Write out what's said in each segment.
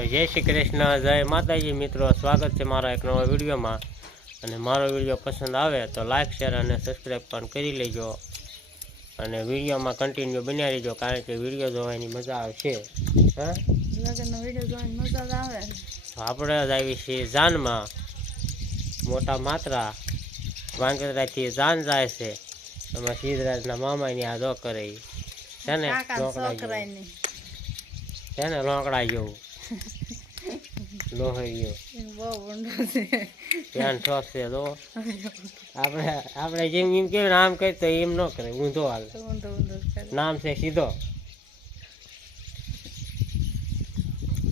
તો જય શ્રી કૃષ્ણ, જય માતાજી મિત્રો, સ્વાગત છે મારા એક નવા વિડીયોમાં। અને મારો વિડીયો પસંદ આવે તો લાઈક શેર અને સબસ્ક્રાઈબ પણ કરી લેજો અને વિડીયોમાં કન્ટિન્યુ બન્યા રહેજો, કારણ કે વિડીયો જોવાની મજા આવશે। હા, વિડીયો જોવાની મજા આવે। તો આપણે જ આવી છીએ જાનમાં, મોટા માત્રા વાંગરાથી જાન જાય છે। એમાં સિદ્ધરાજના મામાની આ જો કરે છે ને લોકડા જેવું લોહી ધ્યાન ઠોકશે તો આપણે જેમ એમ કેવાય આમ કરી તો એમ ન કરે, ઊંધો હાલ નામ છે સીધો।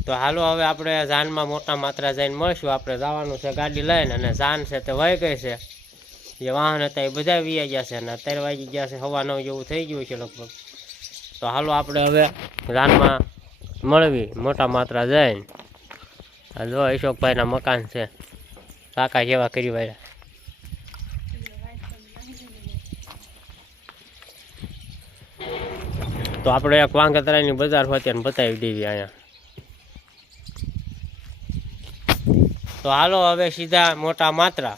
તો હાલો હવે આપણે જાનમાં મોટા માત્રા જઈને મળશું। આપણે જવાનું છે ગાડી લઈને, અને જાન છે તે વહી ગઈ છે, જે વાહન હતા એ બધા વી ગયા છે, અને અત્યારે વાગી ગયા છે 9:15 જેવું થઈ ગયું છે લગભગ। તો હાલો આપણે હવે જાનમાં મળવી મોટા માત્રા જઈને। જો અશોકભાઈના મકાન છે, કાકા જેવા કરી વાળા। તો આપણે એક વાંગતરાની બજાર હોતી ને બતાવી દેવી અહીંયા। તો હાલો હવે સીધા મોટા માત્રા।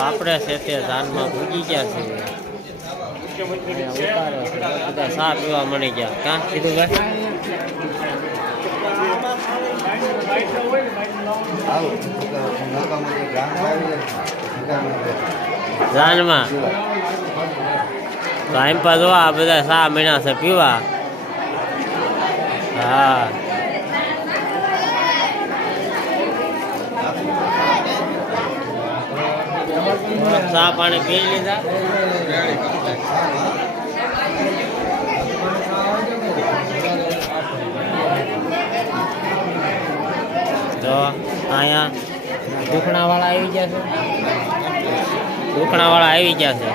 આપણે છે તે જાનમાં ભૂગી ગયા છે, બધા સા પીવા મળી ગયા। કાં કીધું જાનમાં ટાઈમ પર જો આ બધા સા મહિના છે પીવા। હા, ચા પાણી પી લીધા। તો અહીંયા દુખણાવાળા આવી ગયા છે, દુખણાવાળા આવી ગયા છે।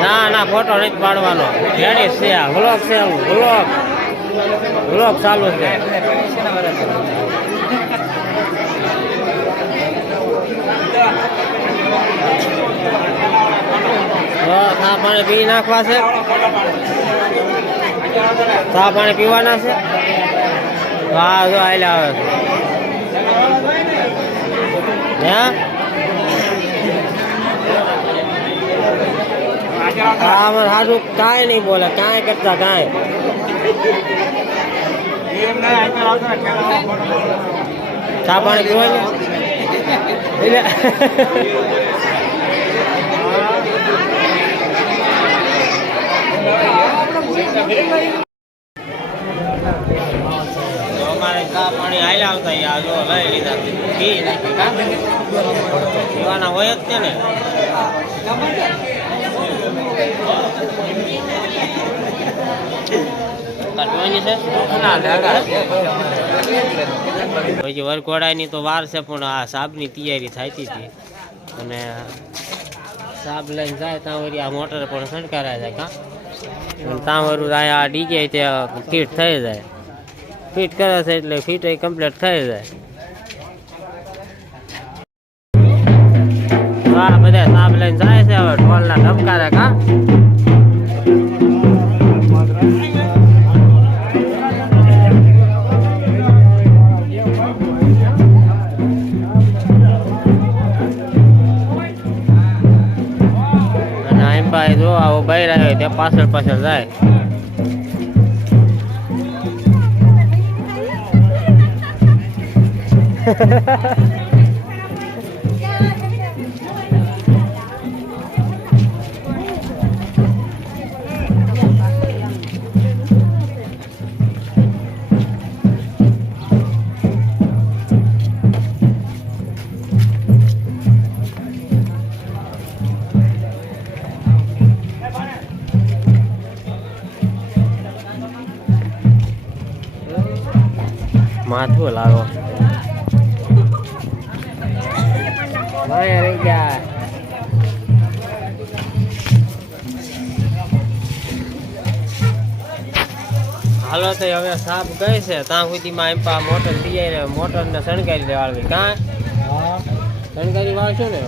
ના ના, ફોટો નથી પાડવાનો, રેડી છે આ વ્લોગ છે, વ્લોગ ચાલુ છે। ચા પાણી પી નાખવા છે, ચા પાણી પીવાના છે। હા જો આયલા આવે છે, સારું કાંઈ નહીં બોલે, કાંઈ કરતા કાંઈ। ચા પાણી પીવાનું અમારે ચા પાણી હાલ્યા આવતા યાર જો લઈ લીધા, પી નાખી પીવાના હોય જ છે ને। પછી વરઘોડાની તો વાર છે, પણ આ સાબની તૈયારી થતી હતી, અને સાબ લઈને જાય ત્યાં વળી આ મોટર પણ શણકારાય જાય। કાં ત્યાં વરું આ ડીજે ત્યાં ફિટ થઈ જાય, ફિટ કરે છે એટલે ફિટ કમ્પ્લીટ થઈ જાય। હા, બધા સાબ લઈને જાય છે, હવે ઢોલના ધબકારે। કાં જો આવો બહાર આવ્યો અહીંયા પાછળ પાછળ જાય. માથું લાવો રહી ગયા. હાલો તો હવે સાપ ગઈ છે ત્યાં સુધીમાં એમ પા મોટર તૈયાર મોટર ને શણગારી વાળવી કાં શણગારી વાળશો ને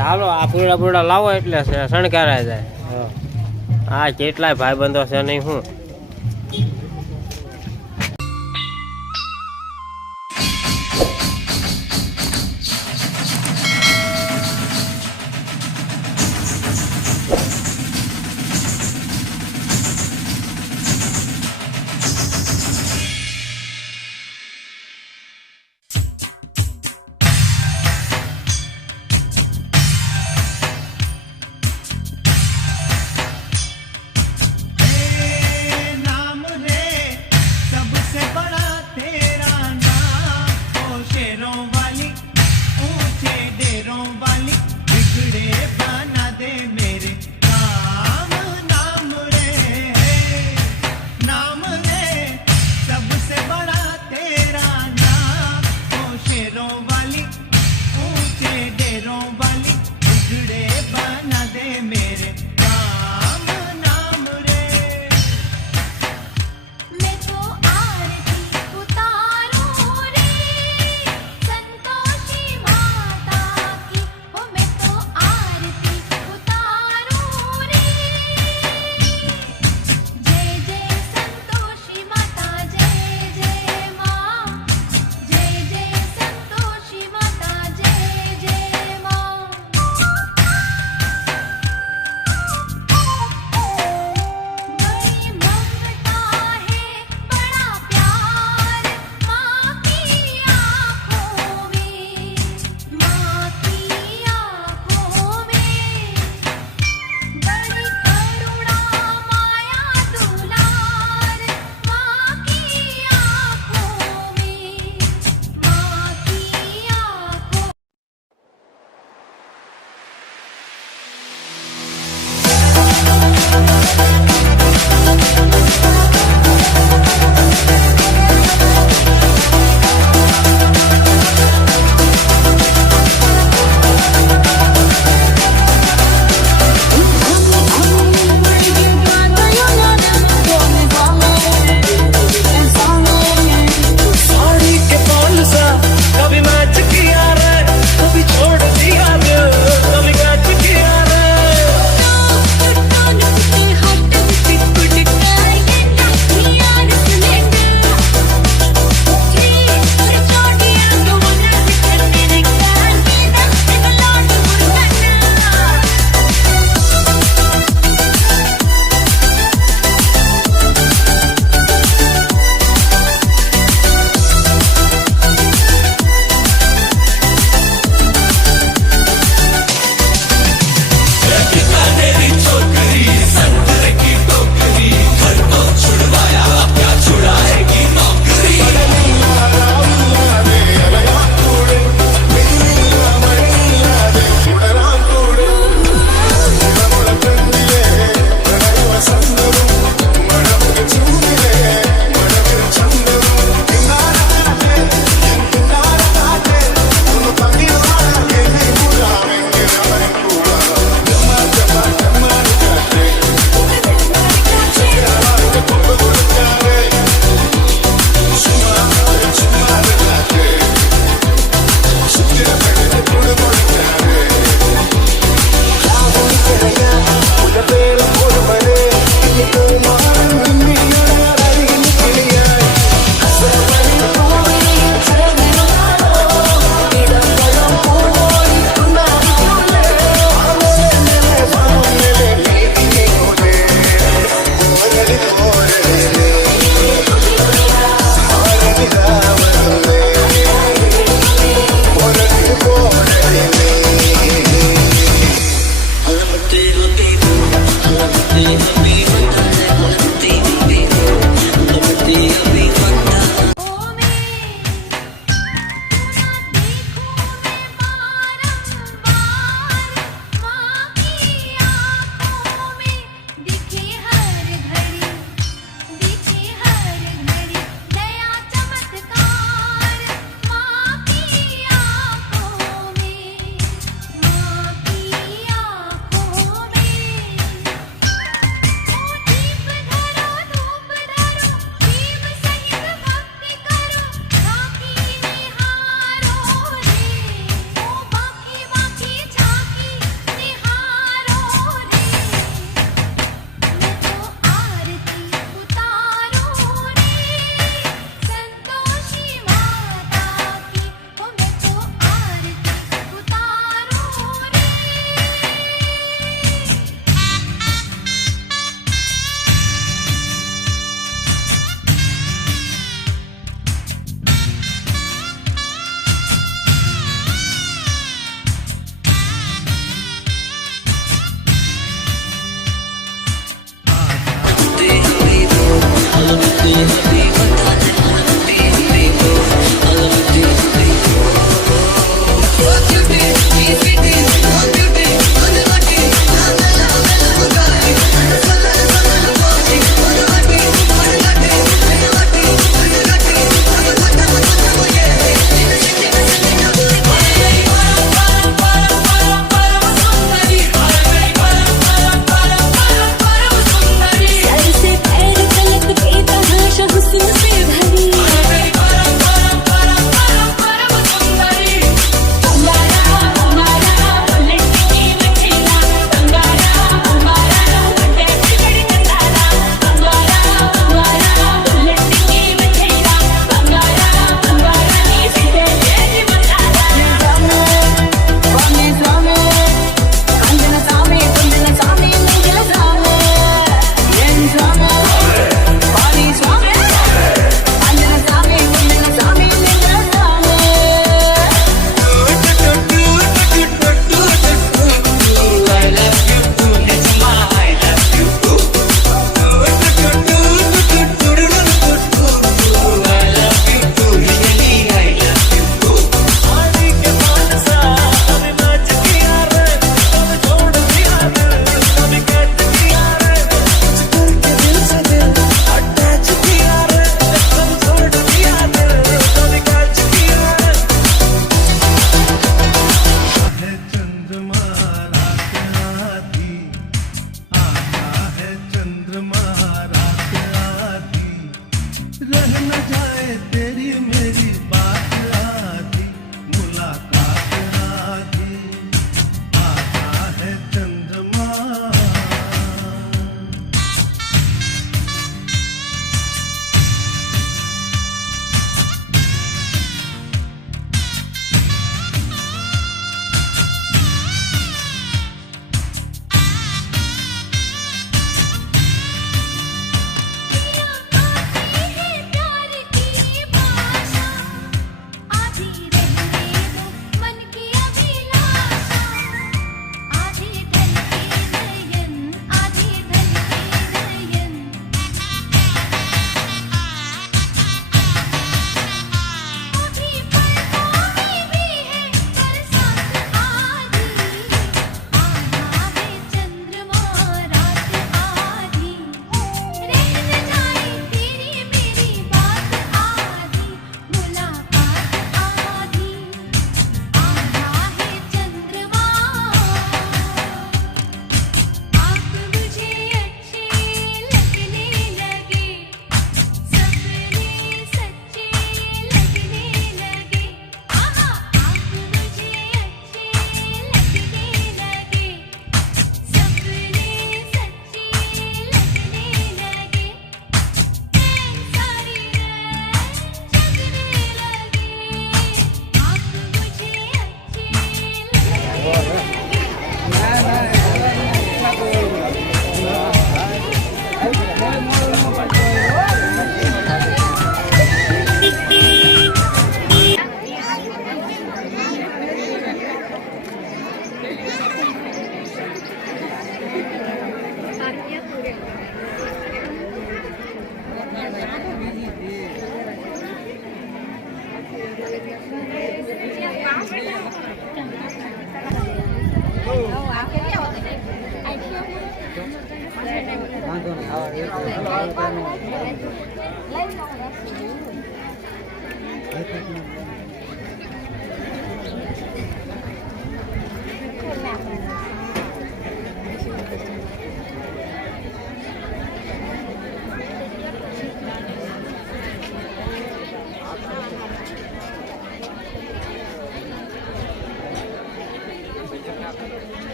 હાલો આ પૂરડા પૂરડા લાવો એટલે શણગારાય જાય. હા કેટલાય ભાઈબંધો છે નહીં હું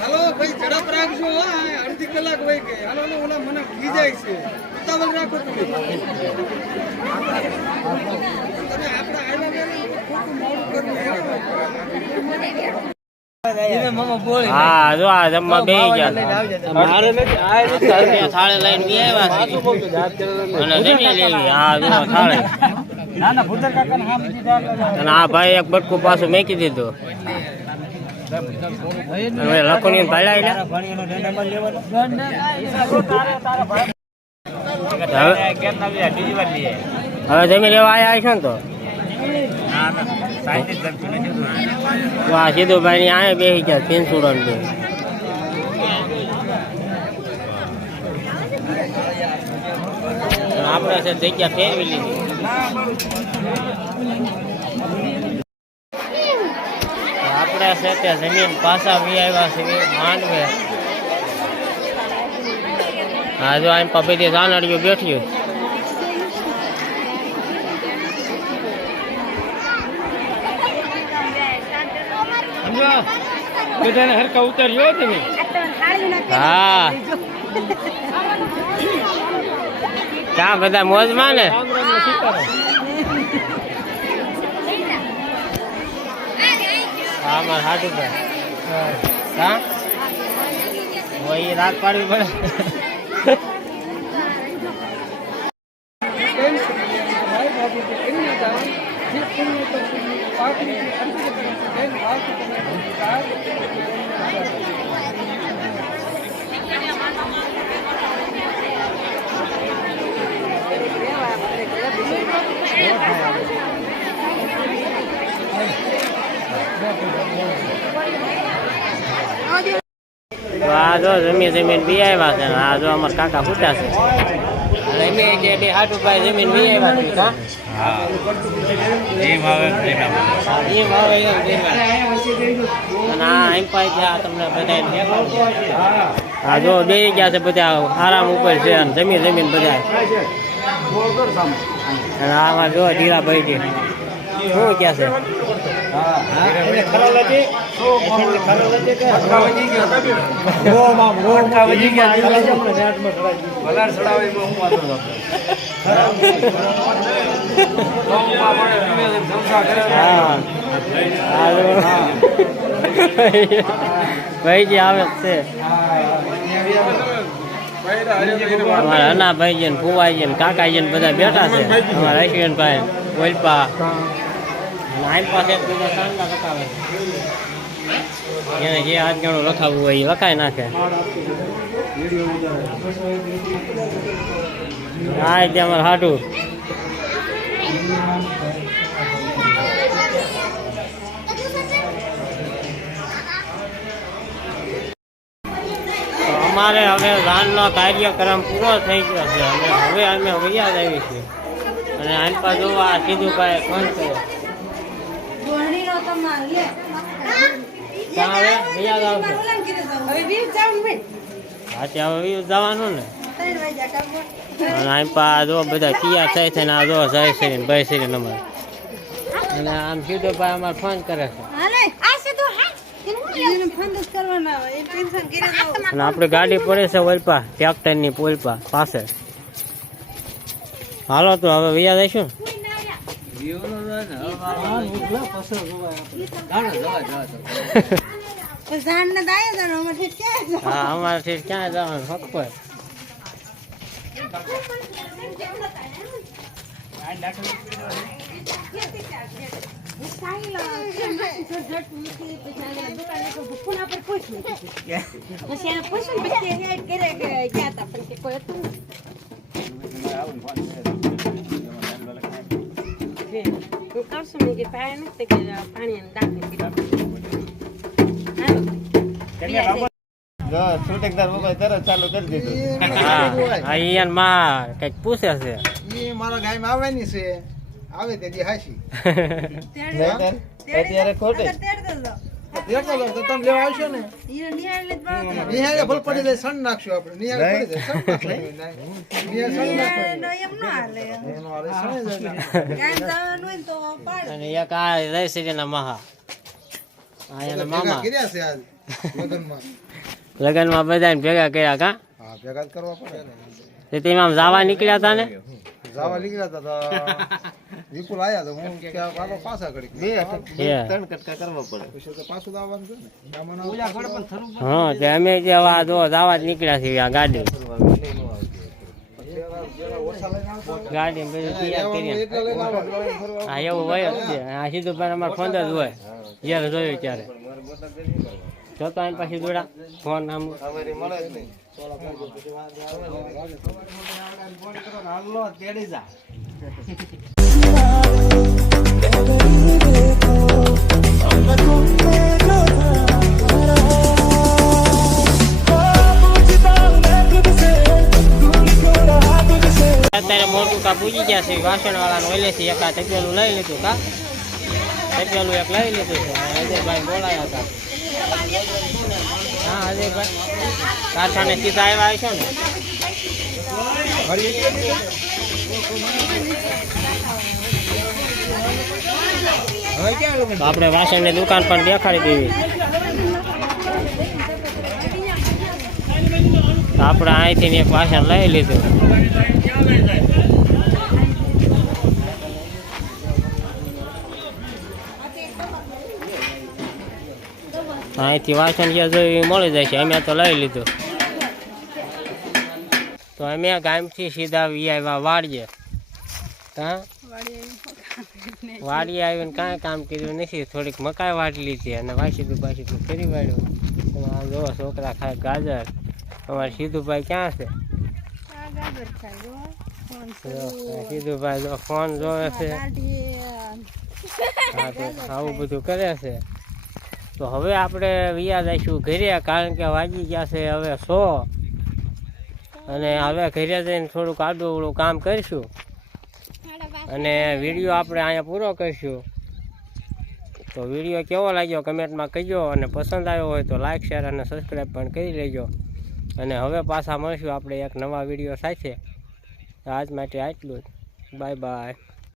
હાલો ભાઈ ઝડપ રાખજો અડધી કલાક વહી ગઈ હાલો ઓલા મને ભૂલી જાય છે ઉતાવળ રાખો તમે આપણે હા જો આ જમવા બેસી ગયા મારે થાળે લઈને બી આવ્યા અને જમી લેવી હા જો થાળે અને આ ભાઈ એક બટકું પાછું મેકી દીધું લખોની ભાઈ હવે જમી લેવા આવ્યા છો ને તો આ સીધું ભાઈ ની આયા બેસી ગયા પિન્સુરન બે આપણે છે જગ્યા ફેરવી લીધી આપણે છે તે જમીન પાછા વી આવ્યા છે માંડવે હા જો આમ પપીતી સાનડીઓ બેઠી બધાને હરકા ઉતાર્યો તમે હા ક્યાં બધા મોજમાં ને હા મારે હાટું ભાઈ હા રાત પાડવી પડે આ જો જમીન બી આવ્યા છે આ જો અમારા કાકા ફૂટા છે અમે જે બે હાટુભાઈ જમીન બી આવ્યા છે તમને બધા હા જો બે ગયા છે બધા આરામ ઉપર છે જમીન બધા અને આમાં જો ઢીલાભાઈ છે શું ક્યાં છે ભાઈજી આવે છે અમારા અનાભાઈજી ને ફુવાઈજી ને કાકાજી ને બધા બેઠા છે અમારા અશ્વિનભાઈ ઓલપા આમ પાસે બધા સાંડા લખાવે એને જે હાથ ગણું લખાવવું હોય એ લખાઈ નાખે હા તે અમારે હાટું અમારે હવે ધાનનો કાર્યક્રમ પૂરો થઈ ગયો છે અને હવે અમે વૈયા જ આવી છીએ અને આમ પા જોવા સીધું ભાઈ ફોન કર્યો જવાનું ને અને આમ પા જો બધા તૈયાર થાય છે ને આ જો જાય છે ને ભાઈ છે ને અમારે અને આમ સીધો ભાઈ અમારે ફોન કરે છે અને આપડે ગાડી પડે છે ઓલપા ટ્રેક્ટર ની પોલપા પાસે હાલો તો હવે વૈયા જઈશું હા અમારાથી ક્યાં જવાનું હક પર હા ઈયાન માં કઈક પૂછે છે ઈ મારા ગાયમાં આવવાની છે આવે તેથી હાસી અત્યારે ખોટે દેખો લો તો તમે લેવા આવશો ને નિહાળે ભલ પડી જાય સણ નાખશું આપણે નિહાળે પડી જાય સણ નાખશું એનો હાલે સણ જાય અને એક આ રહે છે એના મહા આ એના મામા કર્યા છે આજ લગનમાં લગનમાં બધાને ભેગા કર્યા કા હા ભેગા જ કરવા પડે ને તે તેમાં જાવા નીકળ્યા હતા ને જાવા નીકળ્યા હતા વિપુલ આયા તો હું ક્યાં પાછો પાછા કરી ત્રણ કટકા કરવા પડે પછી તો પાછું આવવાનું છે ને ગામમાં હા તે અમે જે આ જો જાવા જ નીકળ્યા છીએ આ ગાડી ગાડી બધું તૈયાર કરી હા એવું હોય જ છે આ સીધું પણ અમારે ફોન જ હોય જ્યારે જોયું ત્યારે જોતો એમ પછી દોડા ફોન આમ મળે જ નહીં અત્યારે મોટું કા પૂજી ગયા છે વાસણ વાળાનું ઓલે છે એક આ તપેલું લઈ લીધું કા તપેલું એક લઈ લીધું છે અજયભાઈ બોલાયા હતા હા અજયભાઈ કારખાને સીધા આવ્યા છો ને તો આપણે વાસણની દુકાન પણ દેખાડી દેવી તો આપણે અહીંથી એક વાસણ લઈ લીધું અહીંથી વાસણ જે જોયું મળી જાય છે અમે તો લઈ લીધું તો અમે ગામથી સીધા આવ્યા વાડીએ હા વાડીએ આવીને કાંઈ કામ કર્યું નથી થોડીક મકાઈ વાટી લીધી અને વાસીતું ફરી વાળ્યું આ જો છોકરા ખાય ગાજર અમારે સીધુભાઈ ક્યાં છે સીધુભાઈ જો ફોન જોવે છે હા તો આવું બધું કરે છે તો હવે આપણે વિયા જઈશું ઘરે કારણ કે વાગી ગયા છે હવે 100 અને હવે ઘરે જઈને થોડુંક આડું કામ કરીશું અને વિડીયો આપણે અહીંયા પૂરો કરીશું તો વિડીયો કેવો લાગ્યો કમેન્ટમાં કહેજો અને પસંદ આવ્યો હોય તો લાઈક શેર અને સબસ્ક્રાઈબ પણ કરી લેજો અને હવે પાછા મળશું આપણે એક નવા વિડીયો સાથે આજ માટે આટલું જ બાય બાય